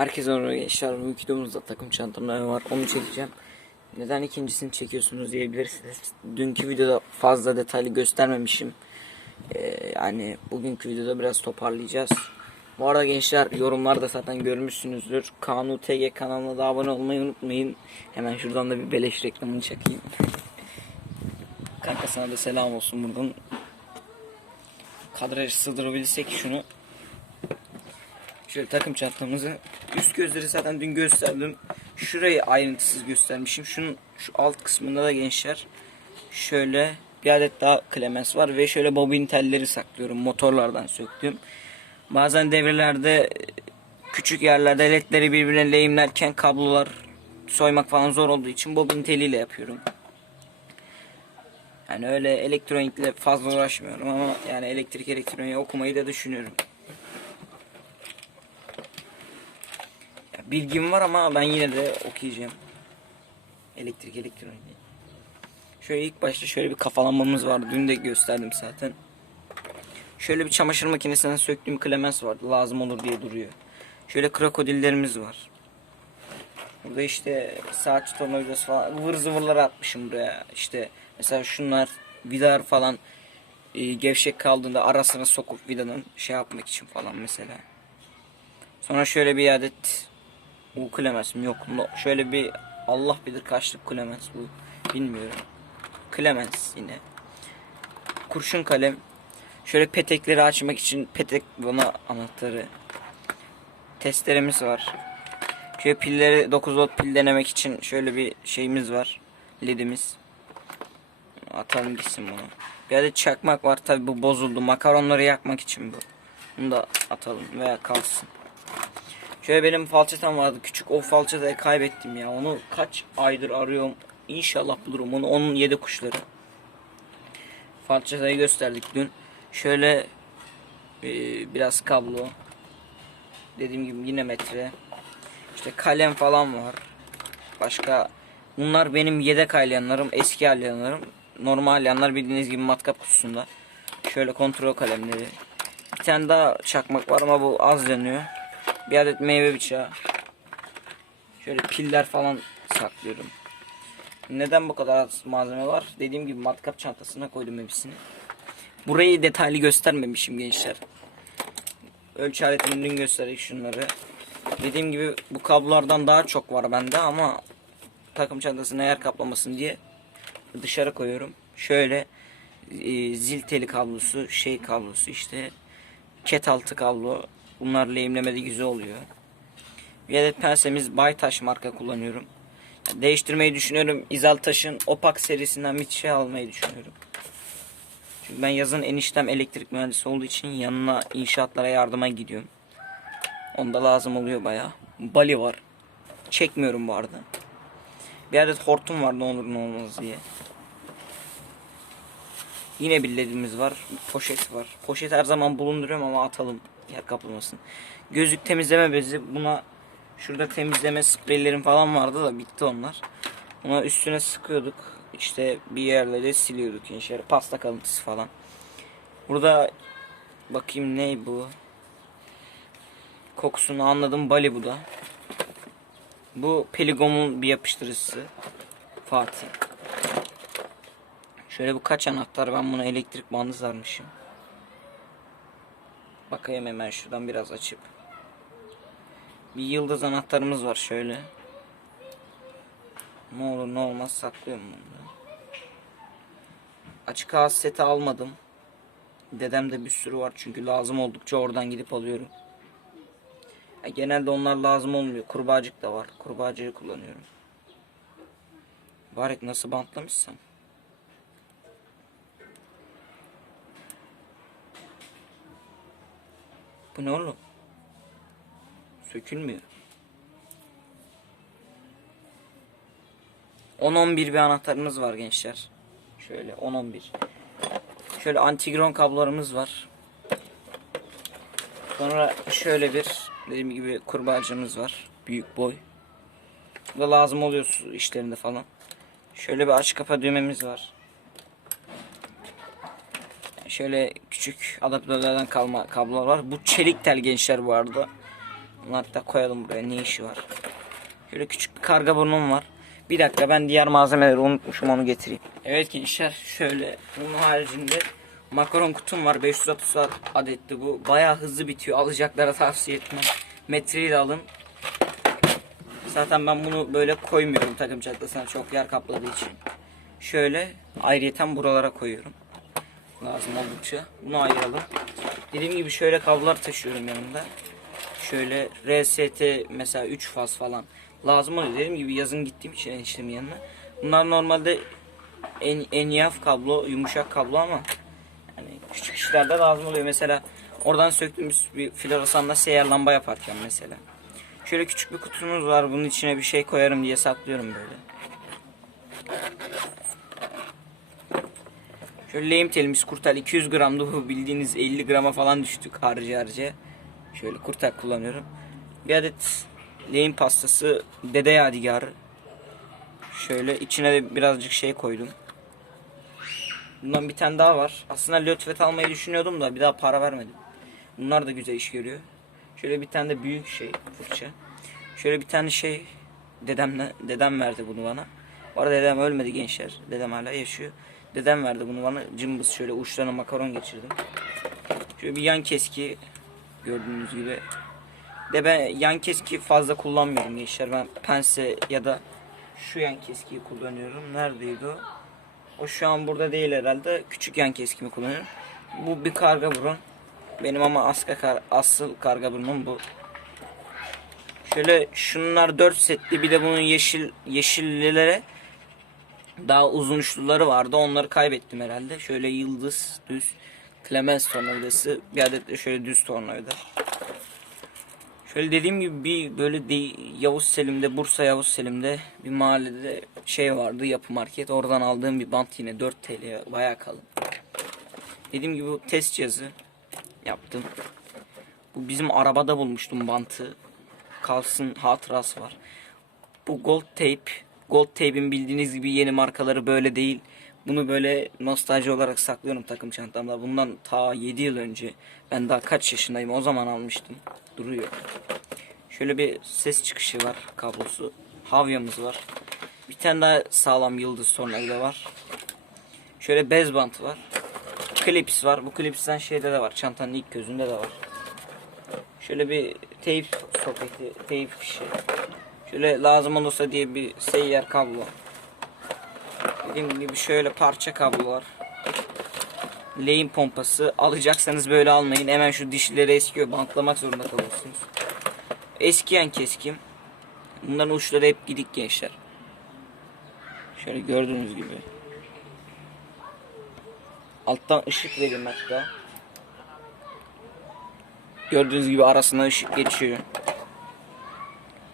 Herkese merhaba gençler. Bu videomuzda takım çantamda var. Onu çekeceğim. Neden ikincisini çekiyorsunuz diyebilirsiniz. Dünkü videoda fazla detaylı göstermemişim. Ee, yani bugünkü videoda biraz toparlayacağız. Bu arada gençler yorumlarda zaten görmüşsünüzdür. Kanu TG kanalına da abone olmayı unutmayın. Hemen şuradan da bir beleş reklamını çekeyim. Kanka sana da selam olsun buradan. Kadrajı sığdırabilsek şunu Şöyle takım çantamızı. Üst gözleri zaten dün gösterdim. Şurayı ayrıntısız göstermişim. Şunun şu alt kısmında da gençler şöyle bir adet daha klemens var ve şöyle bobin telleri saklıyorum. Motorlardan söktüm. Bazen devrelerde küçük yerlerde ledleri birbirine lehimlerken kablolar soymak falan zor olduğu için bobin teliyle yapıyorum. Yani öyle elektronikle fazla uğraşmıyorum ama yani elektrik elektroniği okumayı da düşünüyorum. Bilgim var ama ben yine de okuyacağım. Elektrik elektronik. Şöyle ilk başta şöyle bir kafalanmamız vardı. Dün de gösterdim zaten. Şöyle bir çamaşır makinesinden söktüğüm klemens vardı. Lazım olur diye duruyor. Şöyle krokodillerimiz var. Burada işte saat tornavidası falan ıvır zıvırları atmışım buraya. İşte mesela şunlar vidalar falan e, gevşek kaldığında arasına sokup vidanın şey yapmak için falan mesela. Sonra şöyle bir adet bu Clemens? Yok. No. Şöyle bir Allah bilir kaçlık Clemens bu. Bilmiyorum. Clemens yine. Kurşun kalem. Şöyle petekleri açmak için petek bana anahtarı. Testeremiz var. Şöyle pilleri 9 volt pil denemek için şöyle bir şeyimiz var. Ledimiz. Atalım gitsin bunu. Bir adet çakmak var tabi bu bozuldu. Makaronları yakmak için bu. Bunu da atalım veya kalsın. Şöyle benim falçatam vardı. Küçük o falçatayı kaybettim ya. Onu kaç aydır arıyorum. İnşallah bulurum onu. Onun yedi kuşları. Falçatayı gösterdik dün. Şöyle e, biraz kablo. Dediğim gibi yine metre. İşte kalem falan var. Başka bunlar benim yedek aylayanlarım, eski aylayanlarım. Normal aylayanlar bildiğiniz gibi matkap kutusunda. Şöyle kontrol kalemleri. Bir tane daha çakmak var ama bu az yanıyor. Bir adet meyve bıçağı. Şöyle piller falan saklıyorum. Neden bu kadar az malzeme var? Dediğim gibi matkap çantasına koydum hepsini. Burayı detaylı göstermemişim gençler. Ölçü aletini dün gösterdik şunları. Dediğim gibi bu kablolardan daha çok var bende ama takım çantasına yer kaplamasın diye dışarı koyuyorum. Şöyle e, zil teli kablosu, şey kablosu işte ket altı kablo. Bunlar lehimlemede güzel oluyor. Bir adet pensemiz Baytaş marka kullanıyorum. Değiştirmeyi düşünüyorum. İzaltaş'ın Opak serisinden bir şey almayı düşünüyorum. Çünkü ben yazın eniştem elektrik mühendisi olduğu için yanına inşaatlara yardıma gidiyorum. Onda lazım oluyor baya. Bali var. Çekmiyorum bu arada. Bir adet hortum var ne olur ne olmaz diye. Yine bir ledimiz var. Poşet var. Poşet her zaman bulunduruyorum ama atalım. Yer kaplamasın. Gözlük temizleme bezi. Buna şurada temizleme spreylerim falan vardı da bitti onlar. Buna üstüne sıkıyorduk. İşte bir yerleri siliyorduk gençler. Pasta kalıntısı falan. Burada bakayım ne bu. Kokusunu anladım. Bali bu da. Bu Peligom'un bir yapıştırıcısı. Fatih. Şöyle bu kaç anahtar ben buna elektrik bandı sarmışım. Bakayım hemen şuradan biraz açıp. Bir yıldız anahtarımız var şöyle. Ne olur ne olmaz saklıyorum bunu. Açık ağız seti almadım. Dedemde bir sürü var çünkü lazım oldukça oradan gidip alıyorum. Genelde onlar lazım olmuyor. Kurbağacık da var. Kurbağacığı kullanıyorum. Barek nasıl bantlamışsam. Bu ne oğlum? Sökülmüyor. 10-11 bir anahtarımız var gençler. Şöyle 10-11. Şöyle antigron kablolarımız var. Sonra şöyle bir dediğim gibi kurbağacımız var. Büyük boy. Bu da lazım oluyor işlerinde falan. Şöyle bir aç kapa düğmemiz var. Şöyle küçük adaptörlerden kalma kablolar var. Bu çelik tel gençler bu arada. Bunu hatta koyalım buraya ne işi var. Şöyle küçük bir karga burnum var. Bir dakika ben diğer malzemeleri unutmuşum onu getireyim. Evet gençler şöyle bunun haricinde makaron kutum var 530 adetti bu. Bayağı hızlı bitiyor alacaklara tavsiye etmem. Metreyi de alın. Zaten ben bunu böyle koymuyorum takım çantasına çok yer kapladığı için. Şöyle ayrıyeten buralara koyuyorum. Lazım oldukça. Bunu ayıralım. Dediğim gibi şöyle kablolar taşıyorum yanımda. Şöyle RST mesela 3 faz falan lazım oluyor. Dediğim gibi yazın gittiğim için eniştemin yanına. Bunlar normalde en, enyaf kablo, yumuşak kablo ama yani küçük işlerde lazım oluyor. Mesela oradan söktüğümüz bir floresanla seyyar lamba yaparken mesela. Şöyle küçük bir kutumuz var. Bunun içine bir şey koyarım diye saklıyorum böyle. Şöyle lehim telimiz kurtal 200 gramdı bu bildiğiniz 50 grama falan düştük harcı harcı. Şöyle kurtal kullanıyorum. Bir adet lehim pastası dede yadigarı. Şöyle içine de birazcık şey koydum. Bundan bir tane daha var. Aslında lötfet almayı düşünüyordum da bir daha para vermedim. Bunlar da güzel iş görüyor. Şöyle bir tane de büyük şey fırça. Şöyle bir tane şey dedemle dedem verdi bunu bana. Bu arada dedem ölmedi gençler. Dedem hala yaşıyor. Dedem verdi bunu bana. Cımbız şöyle uçlarına makaron geçirdim. Şöyle bir yan keski gördüğünüz gibi. De ben yan keski fazla kullanmıyorum gençler. Ben pense ya da şu yan keskiyi kullanıyorum. Neredeydi o? O şu an burada değil herhalde. Küçük yan keskimi kullanıyorum. Bu bir karga burun. Benim ama aska kar, asıl karga burnum bu. Şöyle şunlar 4 setli bir de bunun yeşil yeşillilere daha uzun uçluları vardı. Onları kaybettim herhalde. Şöyle yıldız düz Clemens tornavidası bir adet de şöyle düz tornavida. Şöyle dediğim gibi bir böyle de Yavuz Selim'de Bursa Yavuz Selim'de bir mahallede şey vardı yapı market. Oradan aldığım bir bant yine 4 TL bayağı kalın. Dediğim gibi bu test cihazı yaptım. Bu bizim arabada bulmuştum bantı. Kalsın hatırası var. Bu gold tape. Gold tape'in bildiğiniz gibi yeni markaları böyle değil. Bunu böyle nostalji olarak saklıyorum takım çantamda. Bundan ta 7 yıl önce. Ben daha kaç yaşındayım o zaman almıştım. Duruyor. Şöyle bir ses çıkışı var kablosu. Havyamız var. Bir tane daha sağlam yıldız tornavida var. Şöyle bez bant var. Klips var. Bu klipsten şeyde de var. Çantanın ilk gözünde de var. Şöyle bir teyp soketi, teyp fişi. Şöyle lazım olursa diye bir seyyar kablo. Dediğim gibi şöyle parça kablo var. Lehim pompası. Alacaksanız böyle almayın. Hemen şu dişleri eskiyor. Bantlamak zorunda kalıyorsunuz. Eskiyen keskim. Bunların uçları hep gidik gençler. Şöyle gördüğünüz gibi. Alttan ışık hatta. Gördüğünüz gibi arasına ışık geçiyor.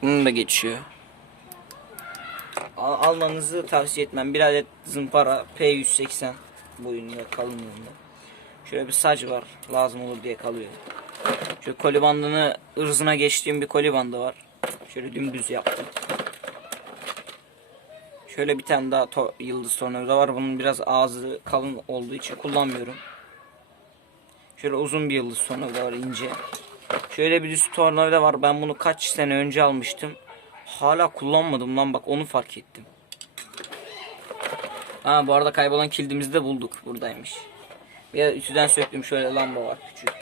Bunun da geçiyor. Al- almanızı tavsiye etmem. Bir adet zımpara P180 boyunda kalınlığında. Şöyle bir saç var. Lazım olur diye kalıyor. Şöyle koli bandını ırzına geçtiğim bir koli var. Şöyle dümdüz yaptım. Şöyle bir tane daha to- yıldız tornavida var. Bunun biraz ağzı kalın olduğu için kullanmıyorum. Şöyle uzun bir yıldız tornavida var ince. Şöyle bir düz tornavida var. Ben bunu kaç sene önce almıştım. Hala kullanmadım lan bak onu fark ettim. Ha bu arada kaybolan kilidimizi de bulduk. Buradaymış. Bir de ütüden söktüm şöyle lamba var küçük.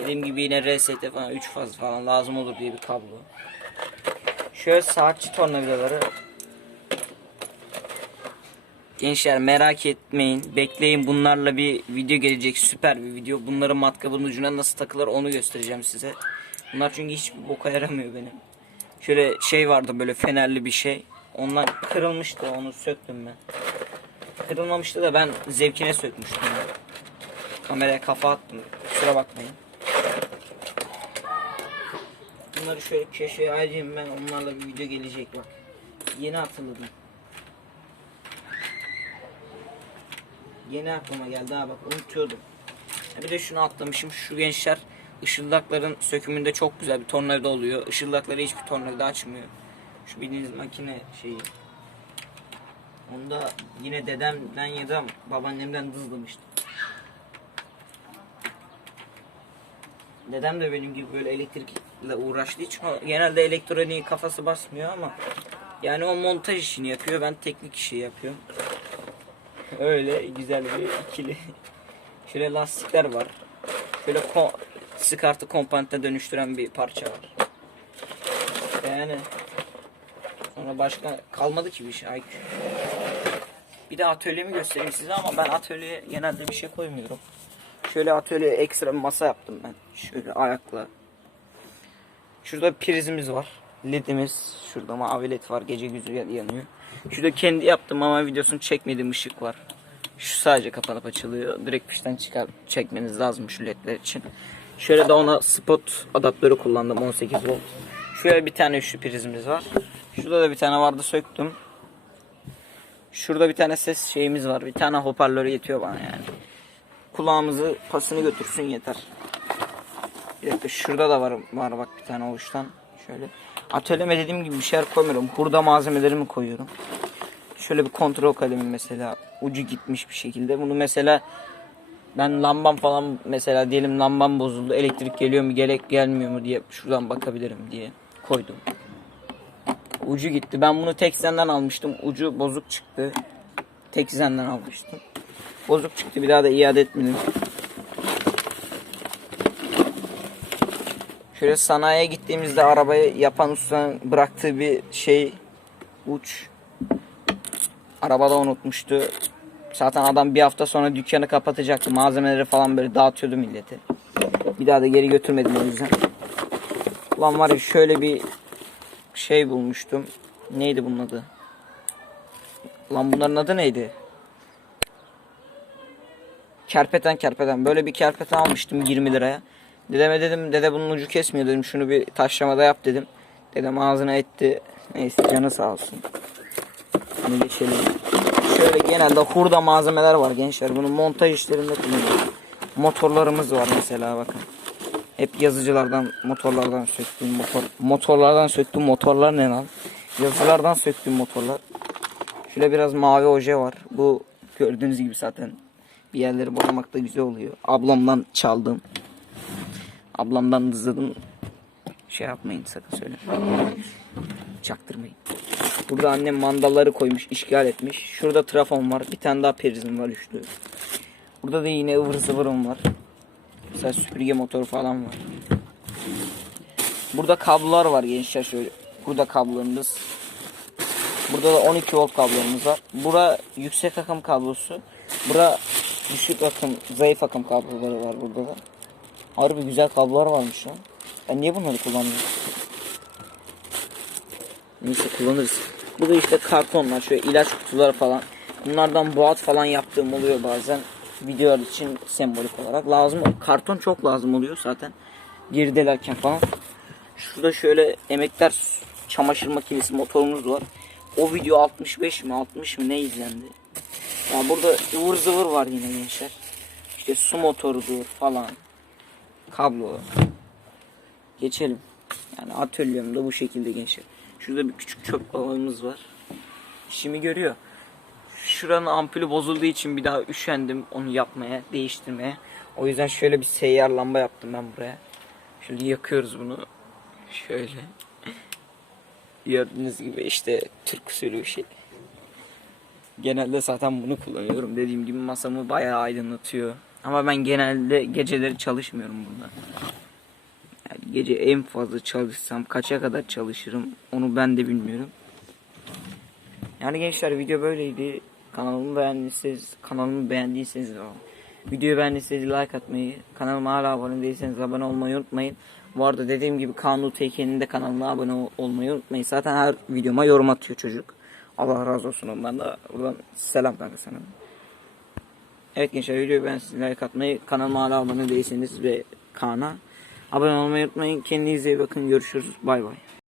Dediğim gibi yine RST falan 3 faz falan lazım olur diye bir kablo. Şöyle saatçi tornavidaları. Gençler merak etmeyin. Bekleyin bunlarla bir video gelecek. Süper bir video. Bunların matkabının ucuna nasıl takılır onu göstereceğim size. Bunlar çünkü hiç boka yaramıyor benim. Şöyle şey vardı böyle fenerli bir şey. Ondan kırılmıştı onu söktüm ben. Kırılmamıştı da ben zevkine sökmüştüm. Kameraya kafa attım. Kusura bakmayın. Bunları şöyle köşeye ayırayım ben onlarla bir video gelecek bak. Yeni hatırladım. Yeni aklıma geldi ha bak unutuyordum. Bir de şunu atlamışım şu gençler ışıldakların sökümünde çok güzel bir tornavida oluyor. Işıldakları hiçbir tornavida açmıyor. Şu bildiğiniz makine şeyi. Onda yine dedemden ya da babaannemden dızlamıştım. Dedem de benim gibi böyle elektrik ile uğraştığı için o genelde elektroniği kafası basmıyor ama yani o montaj işini yapıyor ben teknik işi yapıyorum. Öyle güzel bir ikili. Şöyle lastikler var. Şöyle ko skartı komponente dönüştüren bir parça var. Yani sonra başka kalmadı ki bir şey. Bir de atölyemi göstereyim size ama ben atölyeye genelde bir şey koymuyorum. Şöyle atölyeye ekstra bir masa yaptım ben. Şöyle ayakla. Şurada prizimiz var. Ledimiz. Şurada mavi led var. Gece güzü yanıyor. Şurada kendi yaptım ama videosunu çekmediğim ışık var. Şu sadece kapanıp açılıyor. Direkt fişten çıkar çekmeniz lazım şu ledler için. Şöyle de ona spot adaptörü kullandım 18 volt. Şöyle bir tane üçlü prizimiz var. Şurada da bir tane vardı söktüm. Şurada bir tane ses şeyimiz var. Bir tane hoparlör yetiyor bana yani. Kulağımızı pasını götürsün yeter. Bir dakika şurada da var, var bak bir tane oluştan. Şöyle. Atölyeme dediğim gibi bir şeyler koymuyorum. Hurda malzemelerimi koyuyorum. Şöyle bir kontrol kalemi mesela. Ucu gitmiş bir şekilde. Bunu mesela ben lambam falan mesela diyelim lambam bozuldu. Elektrik geliyor mu gerek gelmiyor mu diye şuradan bakabilirim diye koydum. Ucu gitti. Ben bunu Tekzen'den almıştım. Ucu bozuk çıktı. Tekzen'den almıştım. Bozuk çıktı. Bir daha da iade etmedim. Şöyle sanayiye gittiğimizde arabayı yapan ustanın bıraktığı bir şey uç. Arabada unutmuştu. Zaten adam bir hafta sonra dükkanı kapatacaktı. Malzemeleri falan böyle dağıtıyordu millete. Bir daha da geri götürmedim o yüzden. Ulan var ya şöyle bir şey bulmuştum. Neydi bunun adı? Lan bunların adı neydi? Kerpeten kerpeten. Böyle bir kerpeten almıştım 20 liraya. Dedeme dedim dede bunun ucu kesmiyor dedim. Şunu bir taşlamada yap dedim. Dedem ağzına etti. Neyse canı sağ olsun. Bunu geçelim. Şöyle genelde hurda malzemeler var gençler. Bunu montaj işlerinde kullanıyoruz. Motorlarımız var mesela bakın. Hep yazıcılardan, motorlardan söktüğüm motor. Motorlardan söktüğüm motorlar ne lan? Yazıcılardan söktüğüm motorlar. Şöyle biraz mavi oje var. Bu gördüğünüz gibi zaten bir yerleri boyamakta güzel oluyor. Ablamdan çaldım. Ablamdan dızladım. Şey yapmayın sakın söyle. Çaktırmayın. Burada annem mandalları koymuş, işgal etmiş. Şurada trafon var. Bir tane daha prizim var üçlü. Burada da yine ıvır zıvırım var. Mesela süpürge motoru falan var. Burada kablolar var gençler şöyle. Burada kablolarımız. Burada da 12 volt kablomuz var. Bura yüksek akım kablosu. Bura düşük akım, zayıf akım kabloları var burada da. Harbi güzel kablolar varmış ya. Ben niye bunları kullanmıyorum? Neyse kullanırız. Bu da işte kartonlar, şöyle ilaç kutuları falan. Bunlardan boğat falan yaptığım oluyor bazen. Videolar için sembolik olarak lazım. Karton çok lazım oluyor zaten. Girdelerken falan. Şurada şöyle emekler çamaşır makinesi motorumuz var. O video 65 mi 60 mı ne izlendi. Ya burada ıvır zıvır var yine gençler. İşte su motorudur falan. Kablo. Geçelim. Yani atölyem de bu şekilde gençler. Şurada bir küçük çöp alanımız var. İşimi görüyor. Şuranın ampulü bozulduğu için bir daha üşendim onu yapmaya, değiştirmeye. O yüzden şöyle bir seyyar lamba yaptım ben buraya. Şöyle yakıyoruz bunu. Şöyle. Gördüğünüz gibi işte Türk usulü bir şey. Genelde zaten bunu kullanıyorum. Dediğim gibi masamı bayağı aydınlatıyor. Ama ben genelde geceleri çalışmıyorum bunda. Yani gece en fazla çalışsam kaça kadar çalışırım onu ben de bilmiyorum. Yani gençler video böyleydi. Kanalımı beğendiyseniz, kanalımı beğendiyseniz videoyu beğendiyseniz like atmayı, kanalıma hala abone değilseniz abone olmayı unutmayın. Bu arada dediğim gibi Kanu Tekin'in de kanalına abone ol- olmayı unutmayın. Zaten her videoma yorum atıyor çocuk. Allah razı olsun ondan da. Buradan selam kanka sana. Evet gençler videoyu beğendiyseniz like atmayı, kanalıma hala abone değilseniz ve Kaan'a abone olmayı unutmayın. Kendinize iyi bakın. Görüşürüz. Bay bay.